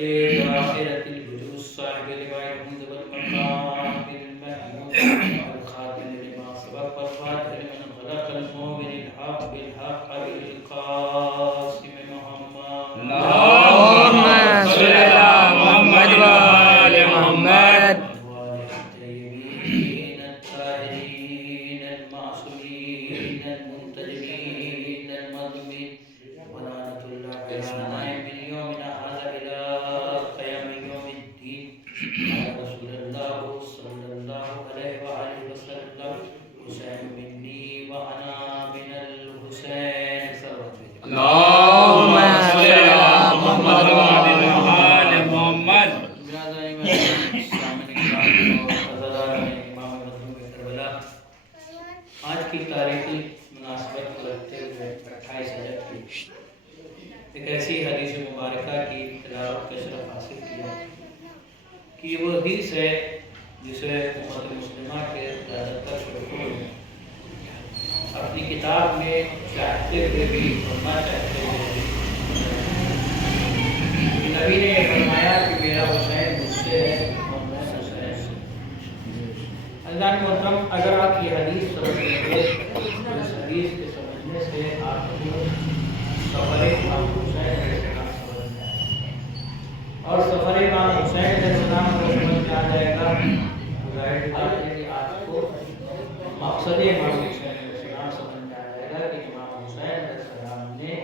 دائرة الوجود صاحب لواء الحمد والمقام المحمود الخاتم لما سبق والفاتح لمن خلق المؤمن الحق بالحق بالقاسم محمد اللهم صل على محمد وآل محمد الطيبين الطاهرين المعصومين المنتجبين المظلومين ولعنة الله عليهم من يومنا هذا إلى قيام يوم الدين على رسول الله صلى الله عليه وآله وسلم حسين مني وأنا من الحسين صلى اللهم صل على محمد وآل محمد آج کی تاریخی مناسبت کو رکھتے ہوئے 28 رجب کی ایک ایسی حدیث مبارکہ کی تلاوت کا شرف حاصل کیا کہ یہ وہ حدیث ہے جسے امت مسلمہ کے زیادہ تر شروع نے اپنی کتاب میں چاہتے ہوئے بھی پڑھنا چاہتے ہوئے بھی نبی نے یہ فرمایا کہ میرا حسین مجھ سے ہے اور میں حسین سے۔ عزیزان محترم، اگر آپ یہ حدیث سمجھیں گے تو اس حدیث کے سمجھنے سے آپ کو سفر امام حسین علیہ السلام سمجھ میں آئے گا، اور سفر امام حسین علیہ السلام کو سمجھ میں آ جائے گا تو ظاہر بات ہے کہ آپ کو مقصد امام حسین علیہ السلام سمجھ میں آ جائے گا کہ امام حسین علیہ السلام نے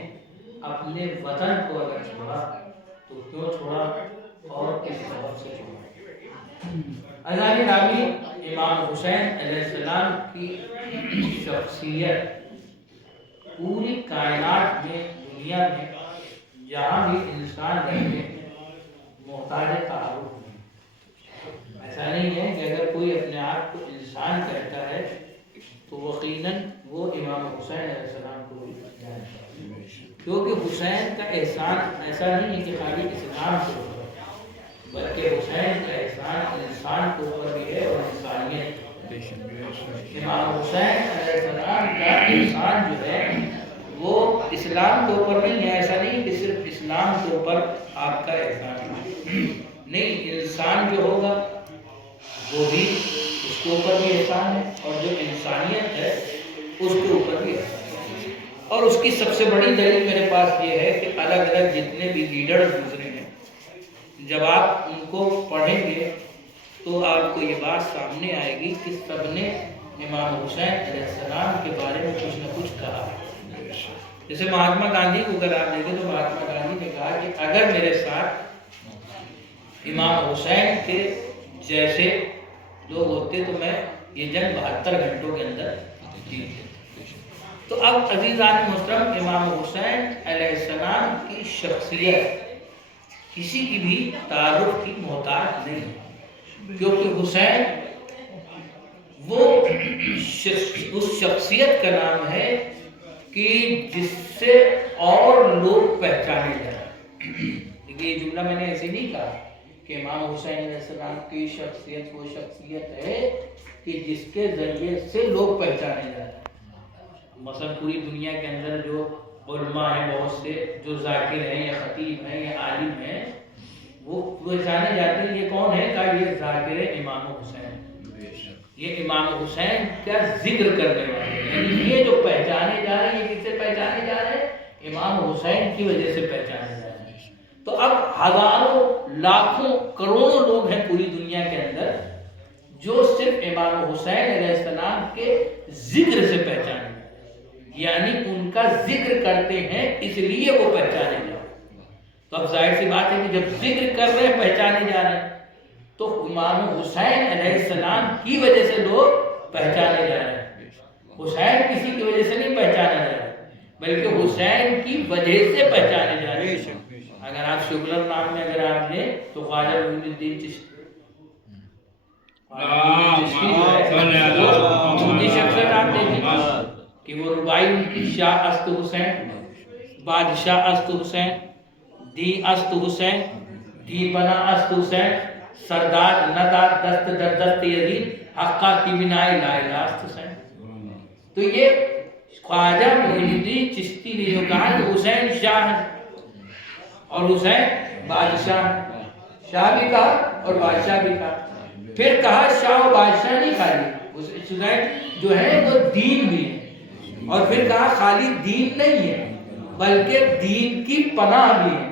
اپنے وطن کو اگر چھوڑا تو کیوں چھوڑا اور کس سبب سے چھوڑا۔ عزیزان گرامی، امام حسین علیہ السلام کی شخصیت پوری کائنات میں، دنیا میں جہاں بھی انسان رہتے محتاج تعارف نہیں۔ ایسا نہیں ہے کہ اگر کوئی اپنے آپ کو انسان کہتا ہے تو یقیناً وہ امام حسین علیہ السلام کو بھی جانتا ہے، کیونکہ حسین کا احسان ایسا نہیں ہے کہ خالی اسلام سے ہوگا، بلکہ حسین کا احسان انسان کے اوپر بھی ہے اور انسانیت۔ امام حسین علیہ السلام کا احسان جو ہے وہ اسلام کے اوپر نہیں ہے، ایسا نہیں کہ صرف اسلام کے اوپر آپ کا احسان ہے، نہیں، انسان جو ہوگا وہ بھی اس کے اوپر بھی احسان ہے، اور جو انسانیت ہے اس کے اوپر بھی احسان ہے۔ اور اس کی سب سے بڑی دلیل میرے پاس یہ ہے کہ الگ الگ جتنے بھی لیڈرز گزرے ہیں، جب آپ ان کو پڑھیں گے تو آپ کو یہ بات سامنے آئے گی کہ سب نے امام حسین علیہ السلام کے بارے میں کچھ نہ کچھ کہا ہے۔ جیسے مہاتما گاندھی کو اگر آپ دیکھیں تو مہاتما گاندھی نے کہا کہ اگر میرے ساتھ امام حسین کے جیسے لوگ ہوتے تو میں یہ جنگ 72 گھنٹوں کے اندر جیت۔ تو اب عزیزان محترم، امام حسین علیہ السلام کی شخصیت کسی کی بھی تعارف کی محتاج نہیں ہے، کیونکہ حسین وہ اس شخصیت کا نام ہے کہ جس سے اور لوگ پہچانے جائیں۔ دیکھیے یہ جملہ میں نے ایسے نہیں کہا کہ امام حسین علیہ السلام کی شخصیت وہ شخصیت ہے کہ جس کے ذریعے سے لوگ پہچانے جائیں۔ مثلا پوری دنیا کے اندر جو علماء ہیں، بہت سے جو ذاکر ہیں یا خطیب ہیں یا عالم ہیں، وہ پہچانے جاتے ہیں یہ کون ہے، کہ یہ ذاکر امام حسین، یہ امام حسین کا ذکر کرنے والے ہیں، یعنی یہ جو پہچانے جا رہے ہیں، یہ کس سے پہچانے جا رہے ہیں؟ امام حسین کی وجہ سے پہچانے جا رہے ہیں۔ تو اب ہزاروں لاکھوں کروڑوں لوگ ہیں پوری دنیا کے اندر جو صرف امام حسین علیہ السلام کے ذکر سے پہچانے جا رہے ہیں، یعنی ان کا ذکر کرتے ہیں اس لیے وہ پہچانے جا رہے ہیں۔ تو اب ظاہر سی بات ہے کہ جب ذکر کر رہے ہیں، پہچانے جا رہے ہیں، تو امام حسین علیہ السلام کی وجہ سے لوگ پہچانے جا رہے ہیں۔ حسین کسی کی وجہ سے نہیں پہچانا جا رہا، بلکہ حسین کی وجہ سے پہچانے جا رہے ہیں۔ اگر آپ شغلر نام میں اگر آپ نے تو خواجہ معین الدین چشتی شخصیت آپ دیکھیں کہ وہ ربائی ان کی شاہ است حسین، بادشاہ است حسین، دی است حسین، دی بنا است حسین، سردار ندار دست در دست یزید، حقہ کی بنائے لا الہ است حسین۔ تو یہ خواجہ معین الدین چشتی نے جو کہا کہ حسین شاہ ہے اور حسین بادشاہ، شاہ بھی کہا اور بادشاہ بھی کہا. پھر کہا شاہ و بادشاہ نہیں خالی، حسین جو ہے وہ دین بھی ہے، اور پھر کہا خالی دین نہیں ہے بلکہ دین کی پناہ بھی ہے.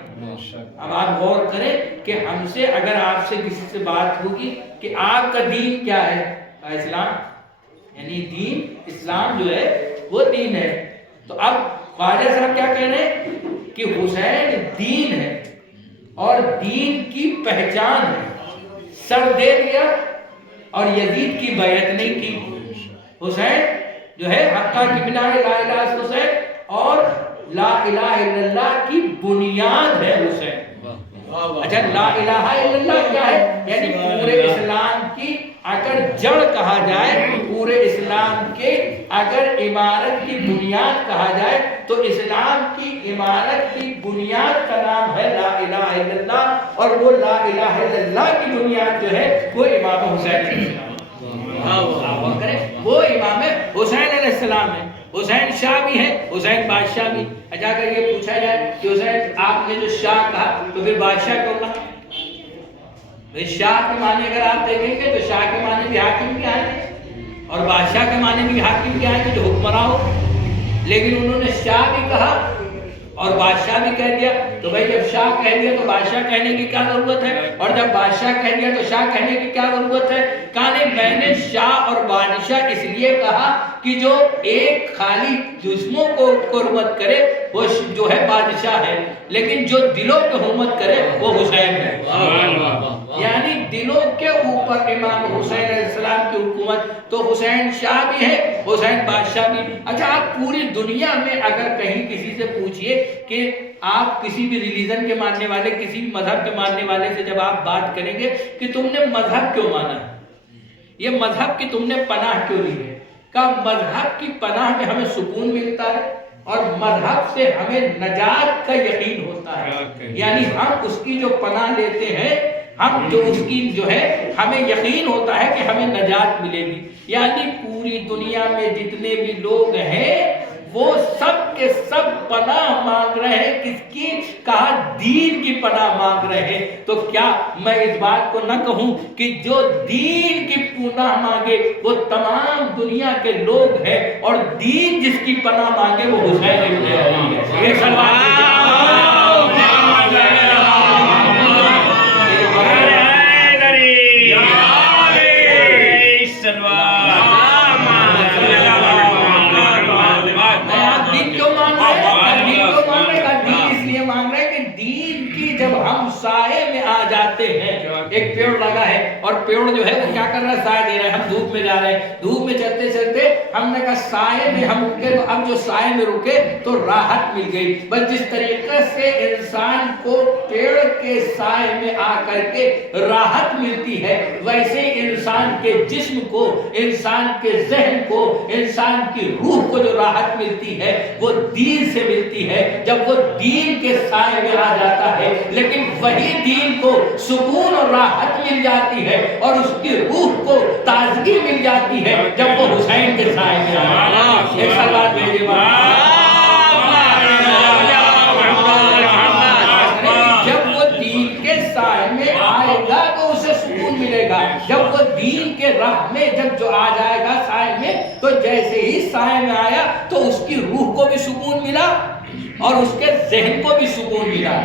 اب آپ غور کریں کہ ہم سے اگر آپ سے کسی سے بات ہوگی کہ آپ کا دین کیا ہے، اسلام، یعنی دین اسلام جو ہے وہ دین ہے. تو اب خواجہ صاحب کیا کہہ رہے ہیں کہ حسین دین ہے اور دین کی پہچان ہے. سر دے دیا اور یزید کی بیعت نہیں کی. حسین جو ہے حقہ کی بنا ہے لا الہ الا حسین، اور لا الہ الا اللہ کی بنیاد ہے حسین. اچھا لا الہ الا اللہ کیا ہے؟ یعنی پورے اسلام کی اگر جڑ کہا جائے، پورے اسلام کے اگر عمارت کی بنیاد کہا جائے تو اسلام کی عمارت کی بنیاد کا نام ہے لا الہ الا اللہ، اور وہ لا الہ الا اللہ کی بنیاد جو ہے وہ امام حسین علیہ السلام، وہ امام حسین علیہ السلام ہے. حسین شاہ بھی ہے، حسین بادشاہ بھی. اچھا اگر یہ پوچھا جائے کہ حسین آپ نے جو شاہ کہا تو پھر بادشاہ کیوں کہا؟ شاہ کے معنی اگر آپ دیکھیں گے تو شاہ کے معنی بھی حاکم کے آئیں گے اور بادشاہ کے معنی بھی حاکم کے آئیں گے جو حکمراں ہو. لیکن انہوں نے شاہ بھی کہا اور بادشاہ بھی کہہ دیا. تو بھائی جب شاہ کہہ دیا تو بادشاہ کہنے کی کیا ضرورت ہے، اور جب بادشاہ کہہ دیا تو شاہ کہنے کی کیا ضرورت ہے؟ کہا نہیں، میں نے شاہ اور بادشاہ اس لیے کہا کہ جو ایک خالی جسموں کو حرمت کرے وہ جو ہے بادشاہ ہے، لیکن جو دلوں پہ حرمت کرے وہ حسین ہے. یعنی دلوں کے اوپر امام حسین علیہ السلام کی حکومت. تو حسین شاہ بھی ہے، حسین بادشاہ بھی. اچھا آپ پوری دنیا میں اگر کہیں کسی سے پوچھئے کہ آپ کسی بھی ریلیجن کے ماننے والے، کسی بھی مذہب کے ماننے والے سے جب آپ بات کریں گے کہ تم نے مذہب کیوں مانا، یہ مذہب کی تم نے پناہ کیوں لی ہے، کہ مذہب کی پناہ میں ہمیں سکون ملتا ہے اور مذہب سے ہمیں نجات کا یقین ہوتا ہے. یعنی ہم اس کی جو پناہ لیتے ہیں، ہم جو اس کی جو ہے ہمیں یقین ہوتا ہے کہ ہمیں نجات ملے گی. یعنی پوری دنیا میں جتنے بھی لوگ ہیں وہ سب کے سب پناہ مانگ رہے ہیں، کس کی؟ کہا دین کی پناہ مانگ رہے ہیں. تو کیا میں اس بات کو نہ کہوں کہ جو دین کی پناہ مانگے وہ تمام دنیا کے لوگ ہیں، اور دین جس کی پناہ مانگے وہ حسین ابن علی ہے. یہ سلام سائے میں آ جاتے ہیں. ایک پیڑ لگا ہے اور پیڑ جو ہے وہ کیا کر رہا ہے؟ سائے دے رہا ہے. ہم دھوپ میں جا رہے ہیں، دھوپ میں چلتے چلتے ہم نے کہا سائے میں ہم رکے، تو اب جو سائے میں رکے تو راحت مل گئی. بس جس طریقے سے انسان کو پیڑ کے سائے میں آ کر کے راحت ملتی ہے، ویسے انسان کے جسم کو، انسان کے ذہن کو، انسان کی روح کو جو راحت ملتی ہے وہ دین سے ملتی ہے. جب وہ دین کے سائے میں آ جاتا ہے، لیکن وہی دین کو سکون اور راحت مل جاتی ہے اور اس کی روح کو تازگی مل جاتی ہے جب وہ حسین کے سائے میں آیا. ایک سوال بھیجے جب وہ دین کے سائے میں آئے گا تو اسے سکون ملے گا. جب وہ دین کے راہ میں جب جو آ جائے گا سائے میں، تو جیسے ہی سائے میں آیا تو اس کی روح کو بھی سکون ملا اور اس کے ذہن کو بھی سکون ملا.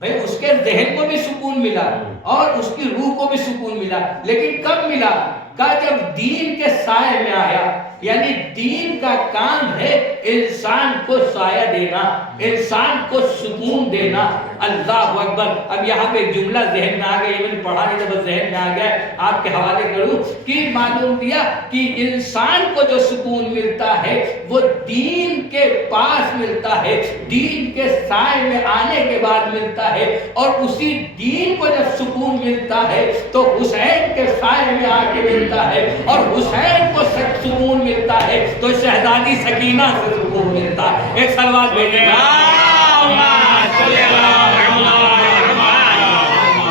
بھئی اس کے ذہن کو بھی سکون ملا اور اس کی روح کو بھی سکون ملا. لیکن کب ملا؟ کہ جب دین کے سائے میں آیا. یعنی دین کا کام ہے انسان کو سایہ دینا، انسان کو سکون دینا. اللہ اکبر. اب یہاں پہ ایک جملہ ذہن میں آ گیا، یہ میں نے پڑھا نہیں تھا بس ذہن میں آ گیا، آپ کے حوالے کروں کہ معلوم دیا کہ انسان کو جو سکون ملتا ہے وہ دین کے پاس ملتا ہے، دین کے سائے میں آنے کے بعد ملتا ہے. اور اسی دین کو جب سکون ملتا ہے تو حسین کے سائے میں آ کے ملتا ہے، اور حسین کو سکون ملتا ہے تو شہزادی سکینہ سے سکون ملتا ہے. ایک سلوات بھیجے گا،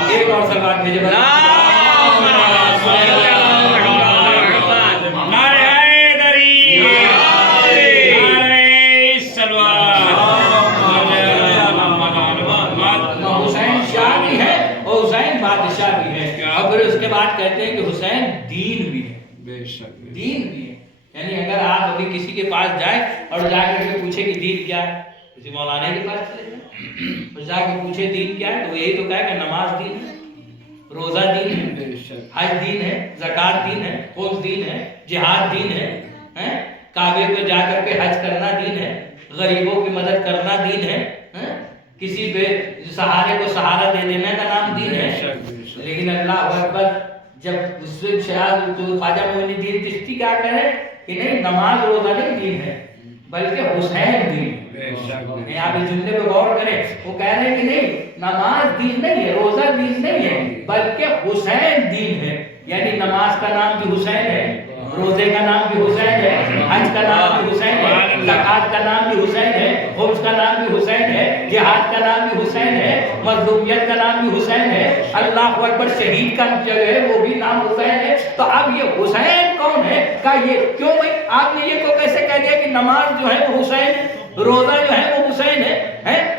ایک اور سلوات بھیجے گا. حسین بات کہتے ہیں کہ حسین دین بھی ہے، بے شک دین بھی ہے. یعنی اگر آپ ابھی کسی کے پاس جائیں اور جا کر کے پوچھے کہ دین کیا ہے، کسی مولانا کے پاس چلے جائیں اور جا کے پوچھے دین کیا ہے، تو یہی تو کہے کہ نماز دین ہے، روزہ دین ہے، بے شک حج دین ہے، زکوٰۃ دین ہے، خمس دین ہے، جہاد دین ہے، کعبے پہ جا کر کے حج کرنا دین ہے، غریبوں کی مدد کرنا دین ہے، کسی بے سہارے کو سہارا دے دینے کا نام دین ہے. لیکن اللہ اکبر، جب خواجہ معین الدین چشتی کیا کہے کہ نہیں نماز روزہ نہیں دین ہے بلکہ حسین دین ہے. نہیں آپ اس جملے پہ غور کریں، وہ کہہ رہے ہیں کہ نہیں نماز دین نہیں ہے، روزہ دین نہیں ہے بلکہ حسین دین ہے. یعنی نماز کا نام بھی حسین ہے، روزے کا نام بھی حسین ہے، حج کا نام بھی حسین ہے، زکوٰۃ کا نام بھی حسین ہے، خمس کا نام بھی حسین ہے، جہاد کا نام بھی حسین ہے، مظلومیت کا نام بھی حسین ہے، اللہ اکبر شہید کا جو ہے وہ بھی نام حسین ہے. تو اب یہ حسین کون ہے کا یہ کیوں بھائی آپ نے یہ کو کیسے کہہ دیا کہ نماز جو ہے وہ حسین ہے، روزہ جو ہے وہ حسین ہے،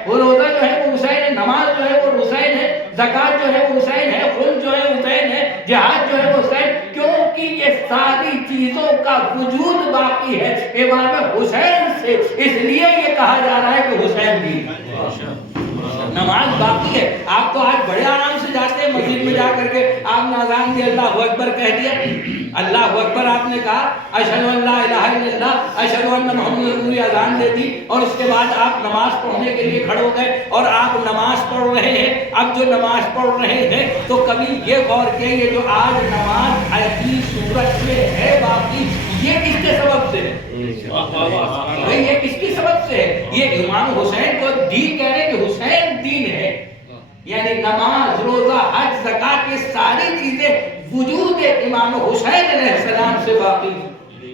وہ روزہ جو ہے وہ حسین ہے، نماز جو ہے وہ حسین ہے، زکوٰۃ جو ہے وہ حسین ہے، خمس جو ہے حسین ہے، جہاد جو ہے وہ حسین. کیونکہ یہ ساری چیزوں کا وجود باقی ہے امام حسین سے، اس لیے یہ کہا جا رہا ہے کہ حسین دین. نماز باقی ہے. آپ تو آج بڑے آرام سے جاتے ہیں مسجد میں جا کر کے آپ نے اذان دی اللہ اکبر کہہ دیا، اللہ اکبر آپ نے کہا، اشہد ان لا الہ الا اللہ اشہد ان محمد رسول اللہ اذان دے دی، اور اس کے بعد آپ نماز پڑھنے کے لیے کھڑے ہو گئے اور آپ نماز پڑھ رہے ہیں. اب جو نماز پڑھ رہے ہیں تو کبھی یہ غور کیا یہ جو آج نماز ایسی صورت میں ہے باقی یہ کس کے سبب سے ہے؟ یہ کس کی سبب سے ہے؟ یہ امام حسین کو دین کہہ رہے ہیں کہ حسین دین ہے. یعنی نماز روزہ حج زکوٰۃ یہ ساری چیزیں وجود امام حسین علیہ السلام سے باقی.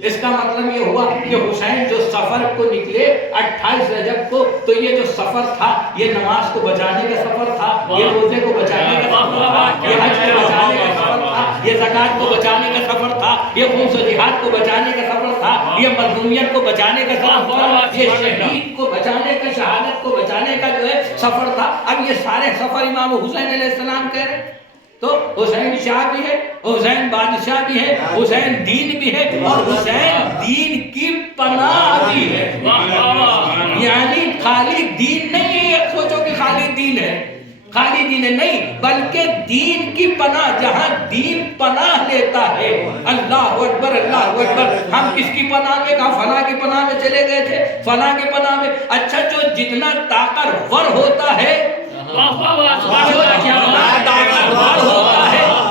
اس کا مطلب یہ ہوا کہ حسین جو سفر کو نکلے 28 رجب کو، تو یہ جو سفر تھا یہ نماز کو بچانے کا سفر تھا، یہ روزے کو بچانے کا سفر تھا، یہ حج کو بچانے کا سفر تھا، یہ زکوٰۃ کو بچانے کا سفر تھا، یہ خمس و جہاد کو بچانے کا سفر تھا، یہ مظلومیت کو بچانے کا سفر تھا، یہ شہید کو بچانے کا، شہادت کو بچانے کا جو ہے سفر تھا. اب یہ سارے سفر امام حسین علیہ السلام کہہ رہے ہیں. تو حسین شاہ بھی ہے، حسین بادشاہ بھی ہے، حسین دین بھی ہے، اور حسین دین کی پناہ بھی ہے. یعنی خالی دین نہیں ہے، یہ سوچو کہ خالی دین ہے، خالی دین نہیں بلکہ دین کی پناہ. جہاں دین پناہ لیتا ہے، اللہ اکبر اللہ اکبر. ہم کس کی پناہ میں؟ کہا فلاں کی پناہ میں چلے گئے تھے، فلاں کی پناہ میں. اچھا جو جتنا طاقتور ہوتا ہے،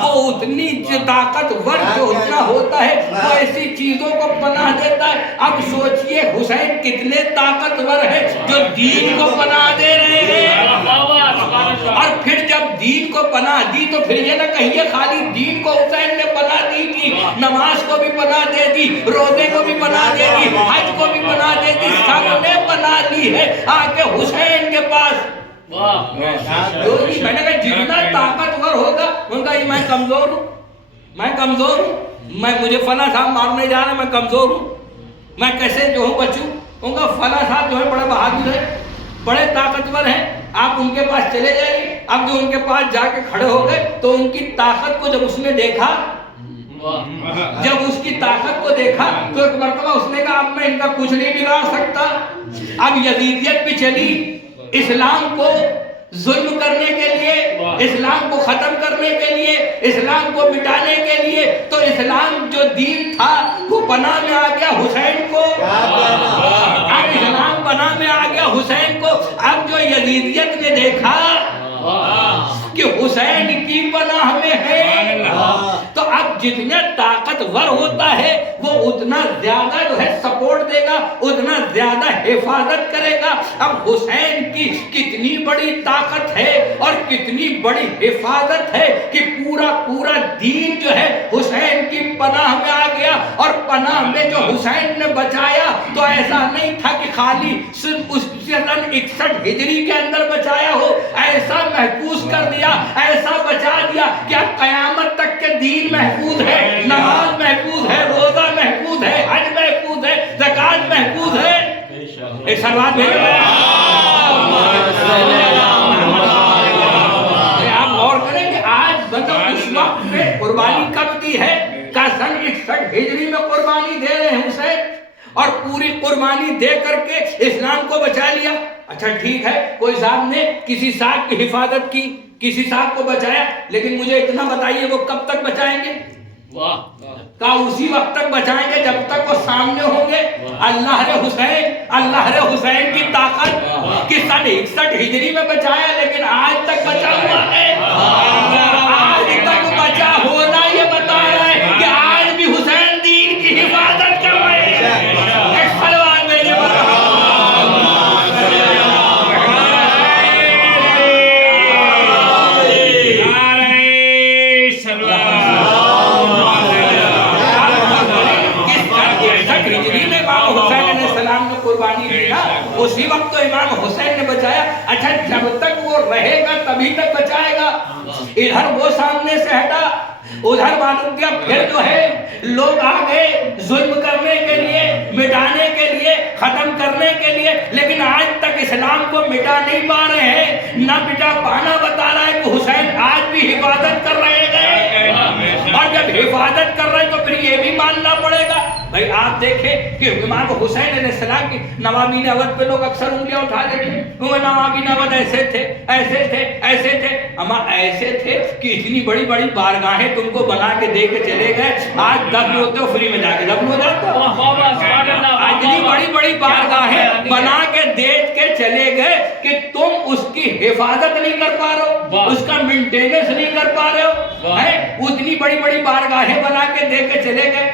وہ اتنی طاقتور جو اتنا ہوتا ہے وہ ایسی چیزوں کو پناہ دیتا ہے. اب سوچئے حسین کتنے طاقتور ہے جو دین کو پناہ دے رہے ہیں. اور پھر جب دین کو پناہ دی تو پھر یہ نہ کہیے خالی دین کو حسین نے پناہ دی تھی، نماز کو بھی پناہ دے دی، روزے کو بھی پناہ دے دی، حج کو بھی پناہ دے دی، سب نے پناہ لی ہے آ کے حسین کے پاس. میں نے کہا جتنا طاقتور ہوگا ان کا یہ میں کمزور ہوں، میں کمزور ہوں، مجھے فلاں صاحب مارنے جا رہا ہے، میں کمزور ہوں، میں کیسے جو ہوں بچوں. ان کا فلاں صاحب جو ہے بڑے بہادر ہیں، بڑے طاقتور ہیں، آپ ان کے پاس چلے جائیے. اب جو ان کے پاس جا کے کھڑے ہو گئے تو ان کی طاقت کو جب اس نے دیکھا، جب اس کی طاقت کو دیکھا تو ایک مرتبہ اس نے کہا اب میں ان کا کچھ نہیں بگاڑ سکتا. اب یزیدیت بھی چلی، اسلام کو ظلم کرنے کے لیے، اسلام کو ختم کرنے کے لیے، اسلام کو مٹانے کے لیے. تو اسلام جو دین تھا وہ پناہ میں آ گیا حسین کو. اب اسلام پناہ میں آ گیا حسین کو. اب جو یزیدیت نے دیکھا کہ حسین کی پناہ میں ہے تو اب جتنا طاقتور ہوتا ہے وہ اتنا زیادہ جو ہے سپورٹ دے گا، اتنا زیادہ حفاظت کرے گا. اب حسین کی کتنی بڑی طاقت ہے اور کتنی بڑی حفاظت ہے کہ پورا دین جو ہے حسین کی پناہ میں آ گیا. اور پناہ میں جو حسین نے بچایا تو ایسا نہیں تھا کہ خالی صرف اس سن 61 ہجری کے اندر بچایا ہو، ایسا محفوظ کر دیا، ایسا بچا دیا کہ اب قیامت تک کے دین محفوظ ہے، نماز محفوظ ہے، روزہ محفوظ ہے، حج محفوظ ہے، زکوٰۃ محفوظ ہے. ایک سلوات بھیجو. آپ غور کریں کہ آج مطلب اس وقت پہ قربانی کی ہے کہ سن 61 ہجری میں قربانی دے رہے ہیں حسین اور پوری قربانی دے کر کے اسلام کو بچا لیا. اچھا ٹھیک ہے, کوئی صاحب نے کسی صاحب کی حفاظت کی, کسی صاحب کو بچایا, لیکن مجھے اتنا بتائیے وہ کب تک بچائیں گے؟ کہا اسی وقت تک بچائیں گے جب تک وہ سامنے ہوں گے. اللہ رے حسین کی طاقت کہ سن 61 ہجری میں بچایا لیکن آج تک بچا ہوا ہے. آج تک بچا ہونا یہ بتا رہا ہے کہ آج بھی حسین دین کی حفاظت کر رہے ہیں. ایک سلوات میرے قربانی دی نا, اسی وقت تو امام حسین نے بچایا. اچھا جب تک وہ رہے گا تبھی تک بچائے گا. ادھر وہ سامنے سے ہٹا, ادھر معلوم کیا پھر جو ہے لوگ آ گئے ظلم کرنے کے لیے, مٹانے کے لیے, ختم کرنے کے لیے, لیکن آج تک اسلام کو مٹا نہیں پا رہے ہیں. نہ مٹا پانا بتا رہا ہے کہ حسین آج بھی حفاظت کر رہے ہیں, اور جب حفاظت کر رہے ہیں تو پھر یہ بھی ماننا پڑے گا. بھائی آپ دیکھیں کہ امام حسین علیہ السلام کی نوابین اودھ پہ لوگ اکثر انگلیاں اٹھا دیتے ہیں, وہ نوابین اودھ ایسے تھے ایسے تھے ایسے تھے. اما ایسے تھے کہ اتنی بڑی بڑی بارگاہیں تم کو بنا کے دے کے چلے گئے, آج دفن ہوتے ہو فری میں جا کے دفن ہو جاتے ہو. اتنی بڑی بڑی بارگاہیں بنا کے دے کے چلے گئے کہ تم اس کی حفاظت نہیں کر پا رہے ہو, اس کا مینٹیننس نہیں کر پا رہے ہو. اتنی بڑی بڑی بارگاہیں بنا کے دے کے چلے گئے.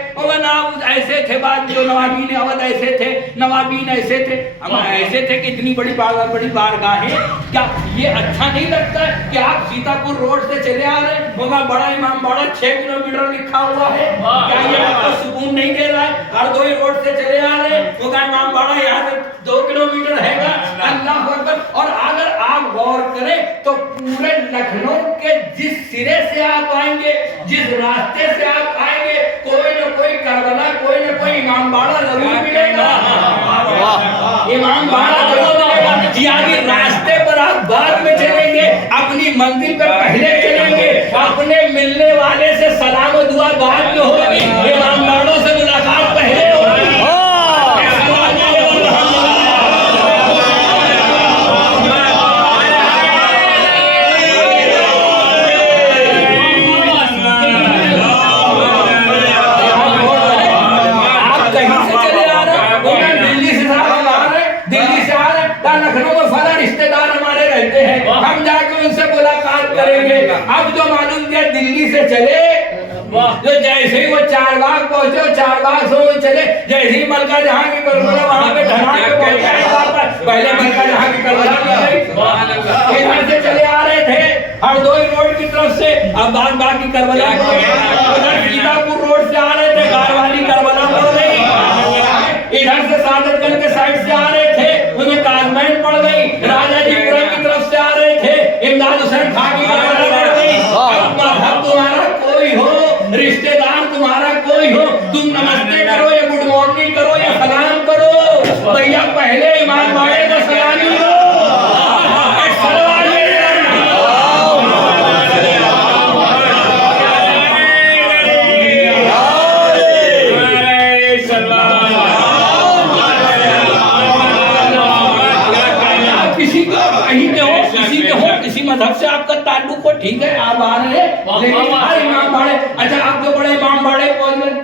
ایسے تھے بعد جو نوابین اودھ ایسے تھے, نوابین ایسے تھے, ہم ایسے تھے کہ اتنی بڑی بڑی بارگاہیں. کیا یہ اچھا نہیں لگتا ہے کہ آپ سیتا پور روڈ سے چلے آ رہے ہیں, ہوگا بڑا امام باڑہ 6 کلومیٹر لکھا ہوا ہے, کیا یہ آپ کو سکون نہیں دے رہا ہے؟ ہردوئی روڈ سے چلے آ رہے ہیں, ہوگا امام باڑہ یہاں سے 2 کلومیٹر ہے گا. اللہ اکبر. اور اگر آپ غور کریں تو پورے لکھنؤ کے جس سرے سے آپ آئیں گے, جس راستے سے آپ آئیں گے, کوئی نہ کوئی کربلا, کوئی نہ کوئی امام باڑہ ضرور ملے گا. امام باڑہ ضرور ملے گا. یعنی راستے پر آپ بعد میں چلیں گے, اپنی منزل پر پہلے چلیں گے, اپنے ملنے والے سے سلام و دعا بعد میں ہوگی, امام باڑوں سے ملاقات پہلے ہوگی. ہم جا کے ان سے ملاقات کریں گے. اب جو معلوم کیا دلی سے چلے, جو جیسے ہی وہ چار باغ پہنچے, چار باغ سے وہ چلے, جیسے ہی ملکہ جہاں کی کربلا وہاں پہ ڈھما کے پہنچے, پہلے ملکہ جہاں کی کربلا ادھر سے چلے آ رہے تھے ہردوئی روڈ کی طرف سے, اب باغ کی کربلا ادھر سیتا پور روڈ سے آ رہے تھے, گار والی کربلا پڑ گئی. ادھر سے سعادت گنج کے سائڈ سے آ رہے تھے, انہیں کارمین پڑ گئی. راجا جی پورم کی طرف سے آ رہے تھے, امداد حسین خان کی کربلا پڑ گئی. مذہب تمہارا کوئی ہو, رشتہ دار تمہارا کوئی ہو, تم نمستے کرو یا گڈ مارننگ کرو یا سلام کرو, بھیا پہلے امام باڑے کا سلامی دو. مذہب سے آپ کا تعلق ہو, ٹھیک ہے آپ آ رہے ہیں, لیکن ہر امام باڑے, اچھا آپ جو بڑے امام باڑے پہنچ گئے,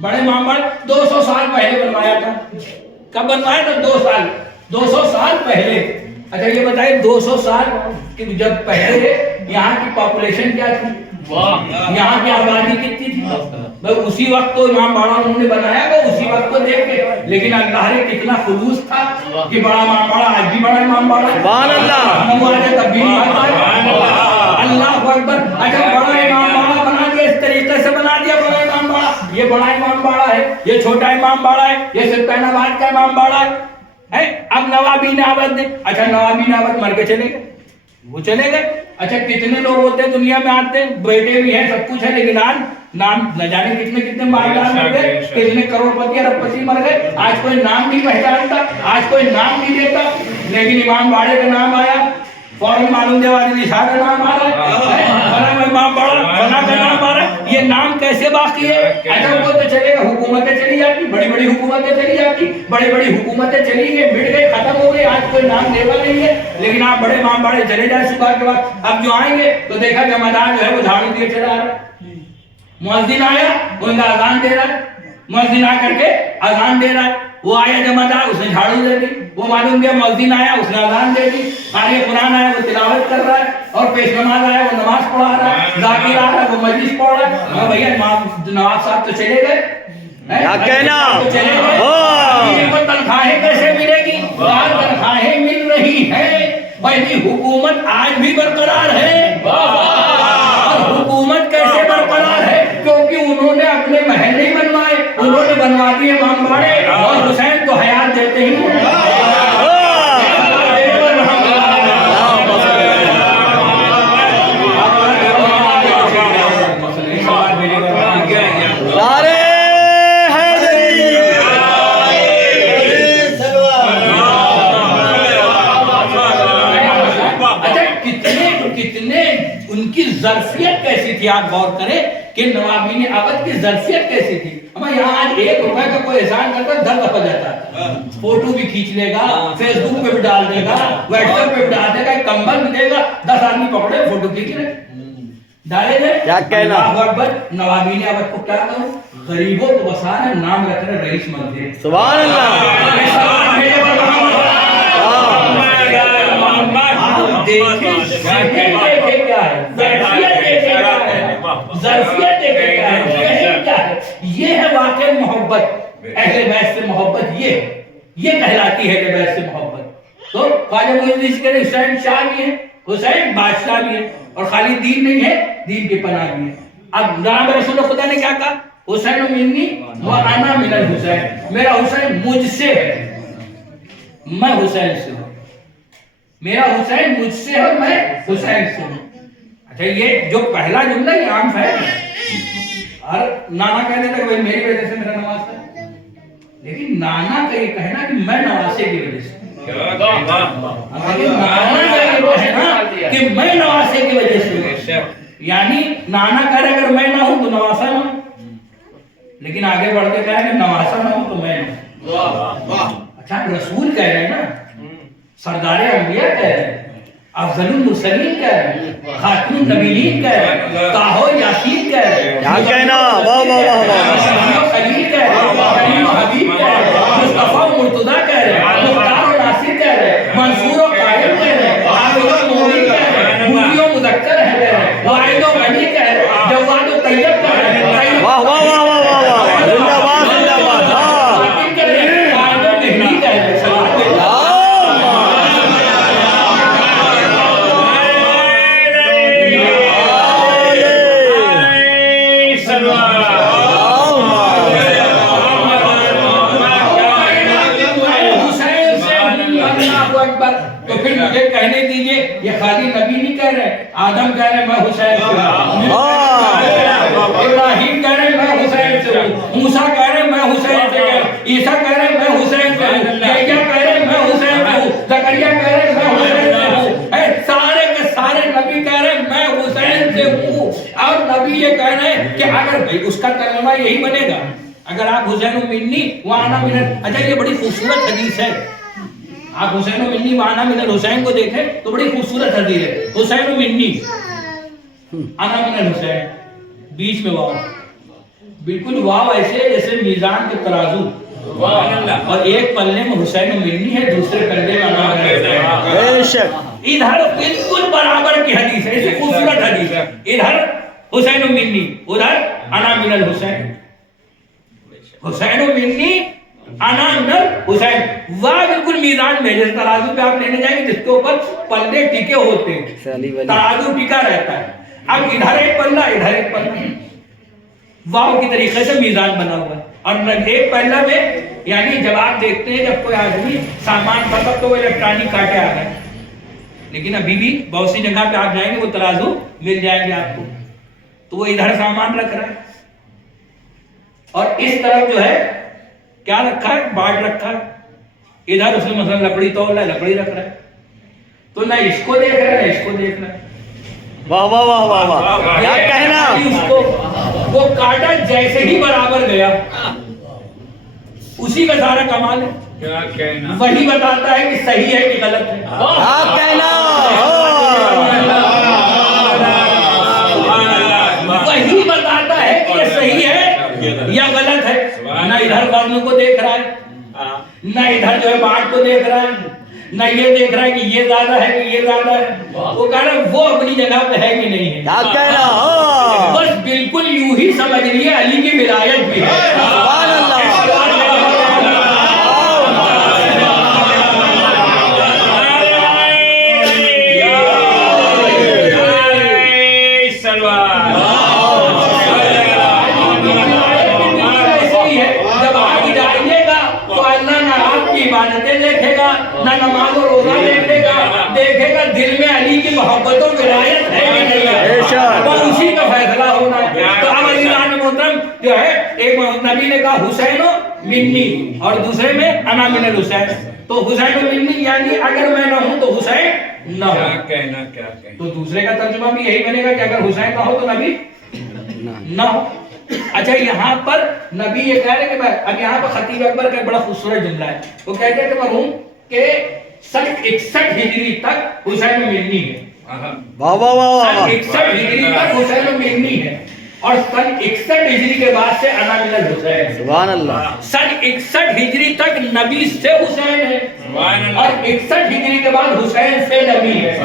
بڑے امام باڑے 200 سال پہلے بنوایا تھا. کب بنوایا تھا؟ 200 سال پہلے. اچھا یہ بتائیے 200 سال جب پہلے یہاں کی پاپولیشن کیا تھی, یہاں کی آبادی کتنی تھی؟ اسی وقت تو امام باڑہ انہوں نے بنایا, وہ اسی وقت کو دیکھ کے, لیکن اللہ نے کتنا خلوص تھا کہ بڑا امام باڑہ آج بھی بڑا امام باڑہ, سبحان اللہ, تب بھی اللہ اکبر. اچھا بڑا امام باڑہ بنا دیا, اس طریقے سے بنا دیا بڑا امام باڑہ. یہ بڑا امام باڑہ ہے, یہ چھوٹا امام باڑہ ہے, یہ سلطان آباد کا امام باڑہ ہے. اب نوابین اودھ نے, اچھا نوابین اودھ مر کے چلے گئے, وہ چلے گئے. اچھا کتنے لوگ ہوتے ہیں دنیا میں آتے ہیں, بیٹے بھی ہیں, سب کچھ ہے, لیکن آج نام نہ جانے کتنے مالدار مر گئے, کتنے کروڑ پتی ارب پتی مر گئے. آج کوئی نام نہیں پہچانتا, آج کوئی نام نہیں دیتا, لیکن امام باڑے کا نام آیا, فوراً معلوم جواد علی شاہ کا نام آ رہا ہے, امام باڑہ فلاں کا نام آ رہا ہے. یہ نام کیسے باقی ہے؟ اچھا وہ تو چلے گا، حکومتیں چلی جاتی، بڑی بڑی حکومتیں چلی جاتی، بڑی بڑی حکومتیں چلی گئی، مٹ گئی، ختم ہو گئی، آج کوئی نام لیوا نہیں ہے. لیکن آپ بڑے امام باڑے چلے جائیں صبح کے بعد، اب جو آئیں گے تو دیکھا جمعدار جو ہے وہ جھاڑو دیے چلا رہا ہے. مؤذن آیا ان کا اذان دے رہا ہے، مؤذن آ کر کے اذان دے رہا ہے، وہ آیا جمعدار اس نے جھاڑو دے دی، وہ معلوم کیا مؤذن آیا اس نے اذان دے دی، قاری قرآن آیا وہ تلاوت کر رہا ہے، اور پیش نماز آیا وہ نماز پڑھا رہا ہے، ذاکر آ رہا ہے وہ مجلس پڑھ رہا ہے. بھیا نواب صاحب تو چلے گئے، کیا کہنا؟ ان کو تنخواہیں کیسے ملے گی؟ تنخواہیں مل رہی ہیں، پہلی حکومت آج بھی برقرار ہے. اور حکومت کیسے برقرار ہے؟ کیونکہ انہوں نے اپنے محل نہیں بنوائے، انہوں نے بنوا دیے امام باڑے، اور حسین تو حیات دیتے ہی ہیں. ان کی ظرفیت کیسی تھی، آپ غور کریں کہ نوابین اودھ کی ظرفیت کیسی تھی. ہمیں یہاں آج 1 روپے کا کوئی احسان کرتا 10 دفعہ جاتا ہے، فوٹو بھی کھینچ لے گا، فیس بک پہ بھی ڈال دے گا، واٹس ایپ پہ بھی ڈال دے گا، ایک کمبل بھی دے گا، 10 آدمی پکڑے فوٹو کھینچ رہے ڈالے گئے. کیا کہنا؟ اللہ اکبر. نوابین اودھ کو کیا کروں؟ غریبوں کو بسا رہے، نام رکھ رہے رئیس منزل. سبحان اللہ. یہ ہے واقع محبت، اہل بیت سے محبت، یہ کہلاتی ہے اہل بیت سے محبت. تو خواجہ معین الدین چشتی حسین شاہ بھی ہے، حسین بادشاہ بھی ہے، اور خالی دین نہیں ہے، دین کے پناہ بھی ہے. اب جناب رسول خدا نے کیا کہا؟ حسین منی وانا من الحسین، میرا حسین مجھ سے ہے، میں حسین سے ہوں. میرا حسین مجھ سے ہے اور میں حسین سے ہوں. اچھا یہ جو پہلا جملہ یہ عام ہے، اور نانا کہنے تک بھائی میری وجہ سے میرا نواز ہے، لیکن نانا کا یہ کہنا کہ میں نواسے کی وجہ سے، نانا کا یہ کہنا کہ میں نواسے کی وجہ سے، یعنی نانا کہہ رہے اگر میں نہ ہوں تو نواسا نہ ہوں، لیکن آگے بڑھ کے کہہ رہے کہ نواسا نہ ہوں تو میں نہ. اچھا رسول کہہ رہے ہیں نا، سردار انبیاء کہہ رہے ہیں، افضل المرسلین کہہ رہے ہیں، خاتم النبیین کہہ رہے ہیں، طاہو یاسین کہہ رہے ہیں، کیا کہنا؟ واہ واہ واہ واہ. خلیل کہہ رہے ہیں، کریم و حبیب کہہ رہے ہیں، مصطفیٰ و مرتضیٰ کہہ رہے ہیں، مختار و ناصر کہہ رہے ہیں، منصور و قائم کہہ رہے ہیں، عابد و مومن کہہ رہے ہیں، مولی و مذکر کہہ رہے ہیں، واحد و غنی کہہ رہے ہیں، جواد و طیب کہہ رہے ہیں، واہ واہ واہ واہ واہ واہ. زندہ باد زندہ باد. قائم کہہ رہے ہیں، قائم و مہدی کہہ رہے ہیں. تو پھر مجھے کہنے دیجئے یہ خالی نبی نہیں کہہ رہے، آدم کہہ رہے میں حسین سے ہوں، ابراہیم کہہ رہے میں حسین سے ہوں، موسیٰ کہہ رہے میں حسین سے ہوں، عیسیٰ کہہ رہے میں حسین سے ہوں، یحییٰ کہہ رہے میں حسین سے ہوں، زکریا کہہ رہے میں حسین سے ہوں. سارے کے سارے نبی کہہ رہے میں حسین سے ہوں. اور نبی یہ کہہ رہے کہ اگر بھائی اس کا ترجمہ یہی بنے گا، اگر آپ حسین منی وانا من. اچھا یہ بڑی خوبصورت حدیث ہے، آپ حسین و منی وانا من الحسین کو دیکھیں تو بڑی خوبصورت حدیث ہے. حسین و منی انا من الحسین، بیچ میں واو، بالکل واو ایسے جیسے میزان کے ترازو، اور ایک پلے میں حسین و منی ہے، دوسرے پلے میں انا من الحسین. بے شک ادھر بالکل برابر کی حدیث ہے، ایسی خوبصورت حدیث ہے. ادھر حسین و منی، ادھر انا من الحسین. حسین و منی انا من الحسین، واہ بالکل میزان میں، جیسے ترازو پہ آپ لینے جائیں گے جس کے اوپر پلے ٹکے ہوتے ہیں، ترازو ٹکا رہتا ہے. اب ادھر ایک پلہ ادھر ایک پلہ، واو کی طریقے سے میزان بنا ہوا ہے. اور ایک پلہ میں یعنی جب آپ دیکھتے ہیں جب کوئی آدمی سامان پکڑ تو وہ الیکٹرانک کاٹے آ گئے، لیکن ابھی بھی بہت سی جگہ پہ آپ جائیں گے وہ ترازو مل جائیں گے آپ کو، تو وہ ادھر سامان رکھ رہا ہے، اور اس طرف جو ہے کیا رکھا ہے؟ باٹ رکھا ہے. ادھر اس نے مثلا لکڑی توڑ رہا ہے، لکڑی رکھ رہا ہے. تو نہ اس کو دیکھ رہا ہے نہ اس کو دیکھ رہا ہے. واہ واہ واہ واہ واہ. کیا کہنا؟ اس کو وہ کاٹا جیسے ہی برابر گیا، اسی کا سارا کمال ہے. کیا کہنا. وہی بتاتا ہے کہ صحیح ہے کہ غلط ہے. حق کہنا. وہی بتاتا ہے کہ یہ صحیح ہے یا غلط ہے. نہ ادھر وزن کو دیکھ رہا ہے، نہ ادھر جو ہے باٹ کو دیکھ رہا ہے، نہ یہ دیکھ رہا ہے کہ یہ زیادہ ہے کہ یہ زیادہ ہے. وہ کہہ رہا ہے وہ اپنی جگہ پہ ہے کہ نہیں ہے. حق کہنا. بس بالکل یوں ہی سمجھ لیے علی کی ولایت بھی ہے. سبحان اللہ. عبادتیں دیکھے گا، نہ نماز و روزہ دیکھے گا، دیکھے گا دل میں علی کی محبت و ولایت ہے کہ نہیں ہے، اور اسی کا فیصلہ ہونا ہے. تو اب عزیزان محترم جو ہے ایک نبی نے کہا حسین و منی اور دوسرے میں انا من الحسین. تو حسین و منی یعنی اگر میں نہ ہوں تو حسین نہ ہو. کیا کہنا کیا کہنا. تو دوسرے کا ترجمہ بھی یہی بنے گا کہ اگر حسین نہ ہو تو نبی نہ ہو. اچھا یہاں پر نبی یہ کہہ رہے کہ میں اب یہاں پر خطیب اکبر کا ایک بڑا خوبصورت جملہ ہے. وہ کہتے ہیں کہ مرحوم کہ سن 61 ہجری تک حسین منی ہے. واہ واہ واہ سن واہ. 61 ہجری تک حسین منی ہے اور سن 61 ہجری کے بعد سے انا من الحسین. سبحان اللہ. سن 61 ہجری تک نبی سے حسین ہے اور 61 ہجری کے بعد حسین سے نبی ہے.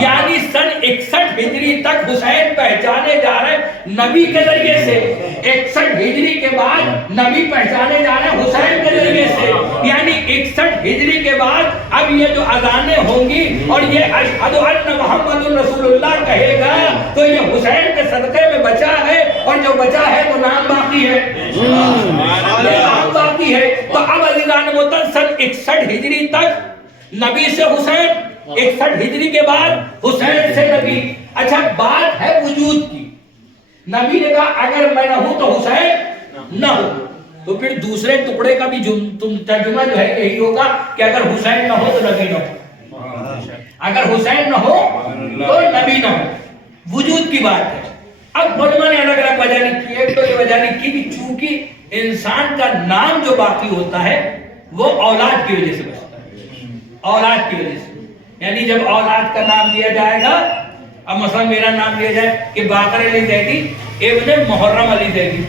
یعنی سن 61 ہجری تک حسین پہچانے جا رہے نبی کے ذریعے سے، 61 ہجری کے بعد نبی پہچانے جا رہے حسین کے ذریعے سے. یعنی 61 ہجری کے بعد اب یہ جو اذانیں ہوں گی اور یہ اشہد ان محمد رسول اللہ کہے گا تو یہ حسین کے صدقے میں بچا ہے، اور جو بچا ہے تو نام باقی ہے، نام باقی ہے. تو اب عزیزان محترم سن 61 ہجری تک نبی سے حسین، 61 ہجری کے بعد حسین سے نبی. اچھا بات ہے وجود کی. نبی نے کہا اگر میں نہ ہوں تو حسین نہ ہو. تو پھر دوسرے ٹکڑے کا بھی ترجمہ جو ہے یہی ہوگا کہ اگر حسین نہ ہو تو نبی نہ ہو، اگر حسین نہ ہو تو نبی نہ ہو. وجود کی بات ہے. اب علماء نے الگ الگ وجہ لکھی ہے. ایک تو یہ وجہ لکھی کہ چونکہ انسان کا نام جو باقی ہوتا ہے وہ اولاد کی وجہ سے بچتا ہے، اولاد کی وجہ سے. یعنی جب اولاد کا نام لیا جائے گا، اب مثلا میرا نام لیا جائے کہ باقر علی زیدی ابن محرم علی زیدی،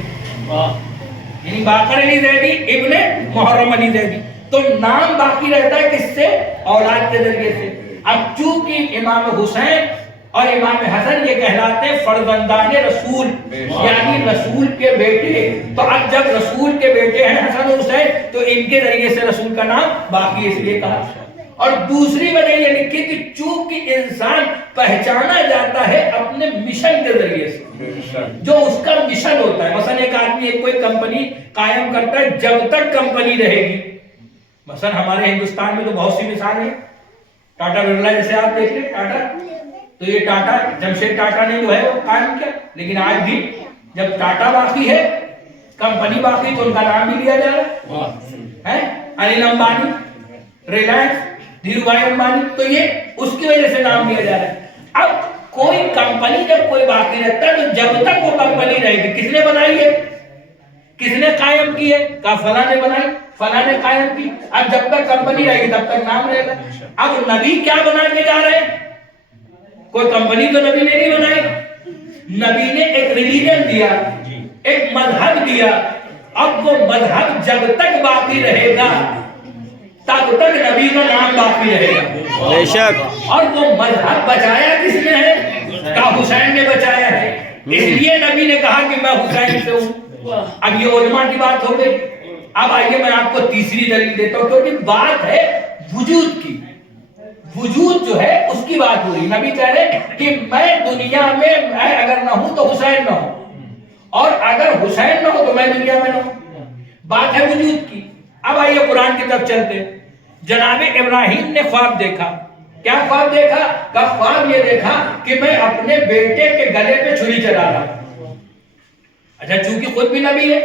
یعنی باقر علی زیدی ابن محرم علی زیدی، تو نام باقی رہتا ہے کس سے؟ اولاد کے ذریعے سے. اب چونکہ امام حسین اور امام حسن یہ کہلاتے فرزندان رسول، یعنی رسول کے بیٹے. تو اب جب رسول کے بیٹے ہیں حسن و حسین تو ان کے ذریعے سے رسول کا نام باقی اس لیے کہا. اور دوسری وجہ یہ لکھی کہ چونکہ انسان پہچانا جاتا ہے اپنے مشن کے ذریعے سے، جو اس کا مشن ہوتا ہے. مثلا ایک آدمی ایک کوئی کمپنی قائم کرتا ہے جب تک کمپنی رہے گی. مثلا ہمارے ہندوستان میں تو بہت سی مثالیں ہیں. ٹاٹا برلا جیسے آپ دیکھ لیں، ٹاٹا، تو یہ ٹاٹا جمشید ٹاٹا نے جو ہے وہ قائم کیا. لیکن آج بھی جب ٹاٹا باقی ہے، کمپنی باقی، تو ان کا نام بھی لیا جا رہا ہے. انل امبانی، ریلائنس، دھیرو بھائی امبانی، تو یہ اس کی وجہ سے نام لیا جا رہا ہے. اب کوئی کمپنی جب کوئی باقی رہتا ہے تو جب تک وہ کمپنی رہے گی، کس نے بنائی ہے، کس نے قائم کی ہے؟ کہا فلاں نے بنائی، فلاں نے قائم کی. اب جب تک کمپنی رہے گی تب تک نام رہے گا. اب نبی کیا بنا کے جا رہے ہیں؟ کوئی کمپنی تو نبی نے نہیں بنائی. نبی نے ایک ریلیجن دیا، ایک مذہب دیا. اب وہ مذہب جب تک باقی رہے گا تب تک نبی کا نام باقی رہے گا. بے شک. اور وہ مذہب بچایا کس نے ہے؟ کہا حسین نے بچایا ہے. اس لیے نبی نے کہا کہ میں حسین سے ہوں. اب یہ علماء کی بات ہو گئی. اب آئیے میں آپ کو تیسری دلیل دیتا ہوں، کیونکہ بات ہے وجود کی. وجود جو ہے اس کی بات ہوئی. نبی کہہ رہے کہ میں دنیا میں اگر نہ ہوں تو حسین نہ ہوں، اور اگر حسین نہ ہو تو میں دنیا میں نہ ہوں. بات ہے وجود کی. اب آئیے قرآن کی طرف چلتے. جناب ابراہیم نے خواب دیکھا. کیا خواب دیکھا؟ کہ خواب یہ دیکھا کہ میں اپنے بیٹے کے گلے پہ چھری چلا رہا. اچھا چونکہ خود بھی نبی ہے،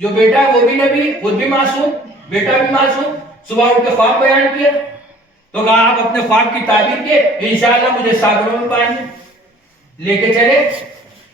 جو بیٹا ہے وہ بھی نبی ہے، خود بھی معصوم، بیٹا بھی معصوم. صبح اٹھ کے خواب بیان کیا تو کہا آپ اپنے خواب کی تعبیر کے انشاءاللہ مجھے صابروں میں پائیں گے. لے کے چلے.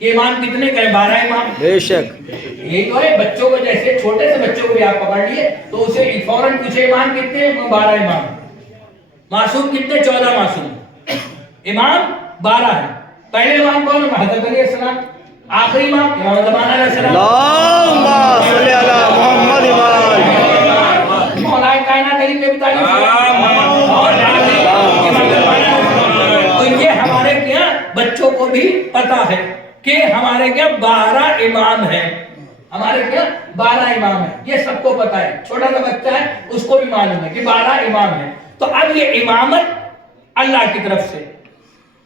کہ امام کتنے کہیں 12 امام بے شک یہی تو ہے بچوں کو جیسے چھوٹے سے بچوں کو بھی آپ پکڑ لیے تو اسے فوراً پوچھے امام کتنے 12 امام معصوم کتنے 14 معصوم امام 12 ہے پہلے امام کون ہے حضرت علیہ السلام آخری امام امام زمان علیہ السلام اللہم صلی علی محمد وآلہ مولا کائنات علی نبی تعالیٰ اور آخری امام زمان علیہ السلام تو یہ ہمارے کیا بچوں کو بھی پتا ہے کہ ہمارے کیا 12 امام ہیں ہمارے کیا 12 امام ہیں یہ سب کو پتا ہے چھوٹا سا بچہ ہے اس کو بھی معلوم ہے کہ 12 امام ہیں تو اب یہ امامت اللہ کی طرف سے